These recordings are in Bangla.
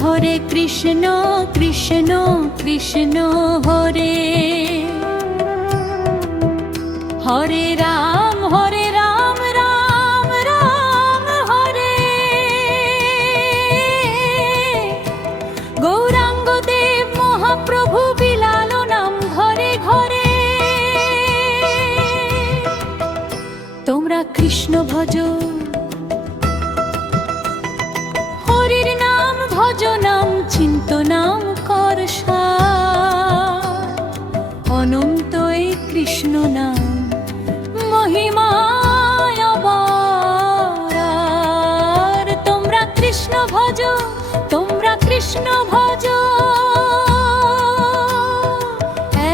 হরে কৃষ্ণ কৃষ্ণ কৃষ্ণ হরে হরে রাম রাম রাম হরে গৌরাঙ্গ দেব মহাপ্রভু বিলাল নাম ঘরে ঘরে। তোমরা কৃষ্ণ ভজ, হরির নাম ভজ, নাম চিন্ত নাম কর সার। অনন্ত এই কৃষ্ণ নাম মহিমায় অপার। তোমরা কৃষ্ণ ভজ, তোমরা কৃষ্ণ ভজ।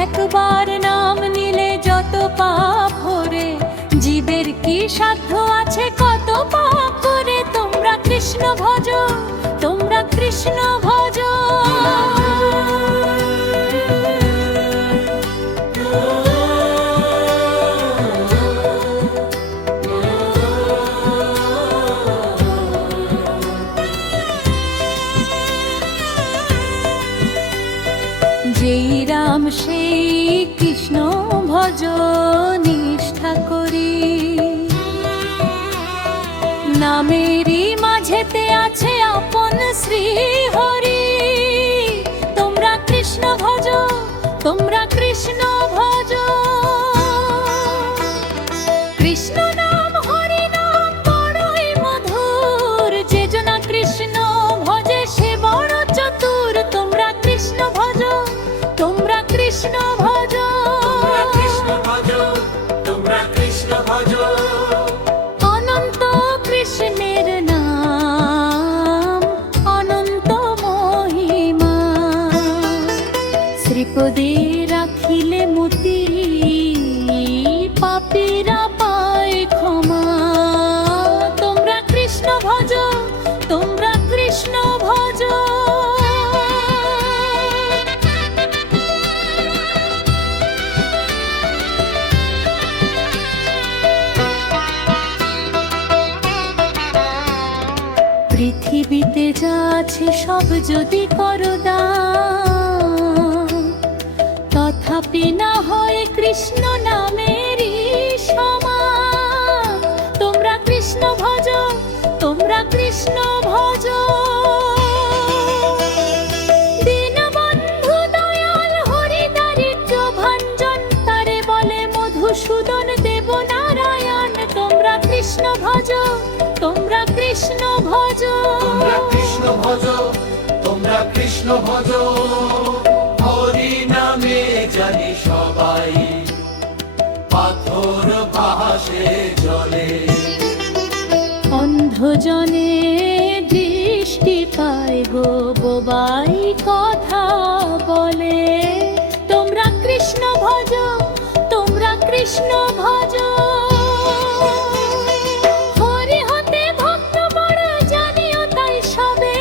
একবার নাম নিলে যত পাপ হরে, জীবের কি সাধ্য আছে কত পাপ করে। তোমরা কৃষ্ণ ভজ, তোমরা কৃষ্ণ ভজ। যেই রাম সেই কৃষ্ণ ভজ নিষ্ঠা করি। নামেরই মাঝেতে আছে আপন শ্রী হরি। তোমরা কৃষ্ণ ভজ, তোমরা কৃষ্ণ ভজ। কৃষ্ণ নাম হরি নাম বড়ই মধুর। যে জনা কৃষ্ণ ভজে সে বড় চতুর। তোমরা কৃষ্ণ ভজ, তোমরা কৃষ্ণ ভজ। তোমরা কৃষ্ণ ভজ। অনন্ত কৃষ্ণের নাম অনন্ত মহিমা। শ্রীপদে রাখিলে মতি, পাপীরা পায় ক্ষমা। তোমরা কৃষ্ণ ভজ, তোমরা কৃষ্ণ ভজ। পৃথিবীতে যা আছে সব যদি করো দান, তথাপি না হয় কৃষ্ণ নামেরই সমান। তোমরা কৃষ্ণ ভজ, তোমরা কৃষ্ণ ভজ। দীনবন্ধু দয়াল হরি দারিদ্র ভঞ্জন, তারে বলে মধুসূদন দেব নারায়ণ। তোমরা কৃষ্ণ ভজ, তোমরা কৃষ্ণ ভজ। তোমরা কৃষ্ণ ভজ, তোমরা কৃষ্ণ ভজ। হরি নামে জানি সবাই, পাথর পাশে জলে। অন্ধজনে দৃষ্টি পায় গো বোবাই কথা বলে। তোমরা কৃষ্ণ ভজ, তোমরা কৃষ্ণ ভজ। হরি হতে ভক্ত বড় জানিও তাই সবে।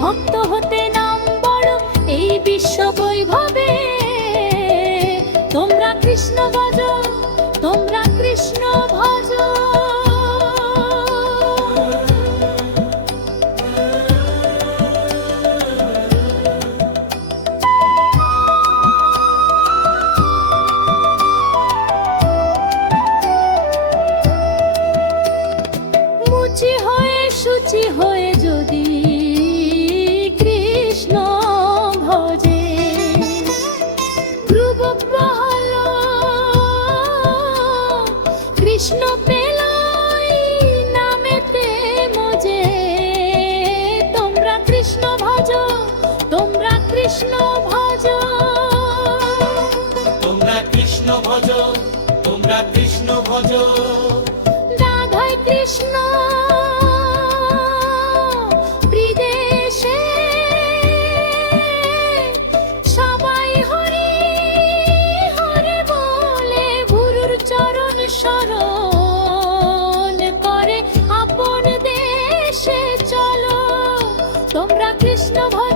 ভক্ত হতে নাম বড় এই বিশ্ব বৈভবে। তোমরা কৃষ্ণ ভজ, তোমরা কৃষ্ণ ভজ। মুচি হয়ে শুচি হয়ে যদি কৃষ্ণ ভজে, ধ্রুব প্রহ্লাদ কৃষ্ণ পেলাই নামেতে মজে। তোমরা কৃষ্ণ ভজ, তোমরা কৃষ্ণ ভজ। তোমরা কৃষ্ণ ভজ, তোমরা কৃষ্ণ ভজ। রাধায় কৃষ্ণ বিদেশে সবাই হরি হরে বলে। গুরুর চরণ শরণ করে আপন দেশে চলো। তোমরা কৃষ্ণ ভজ,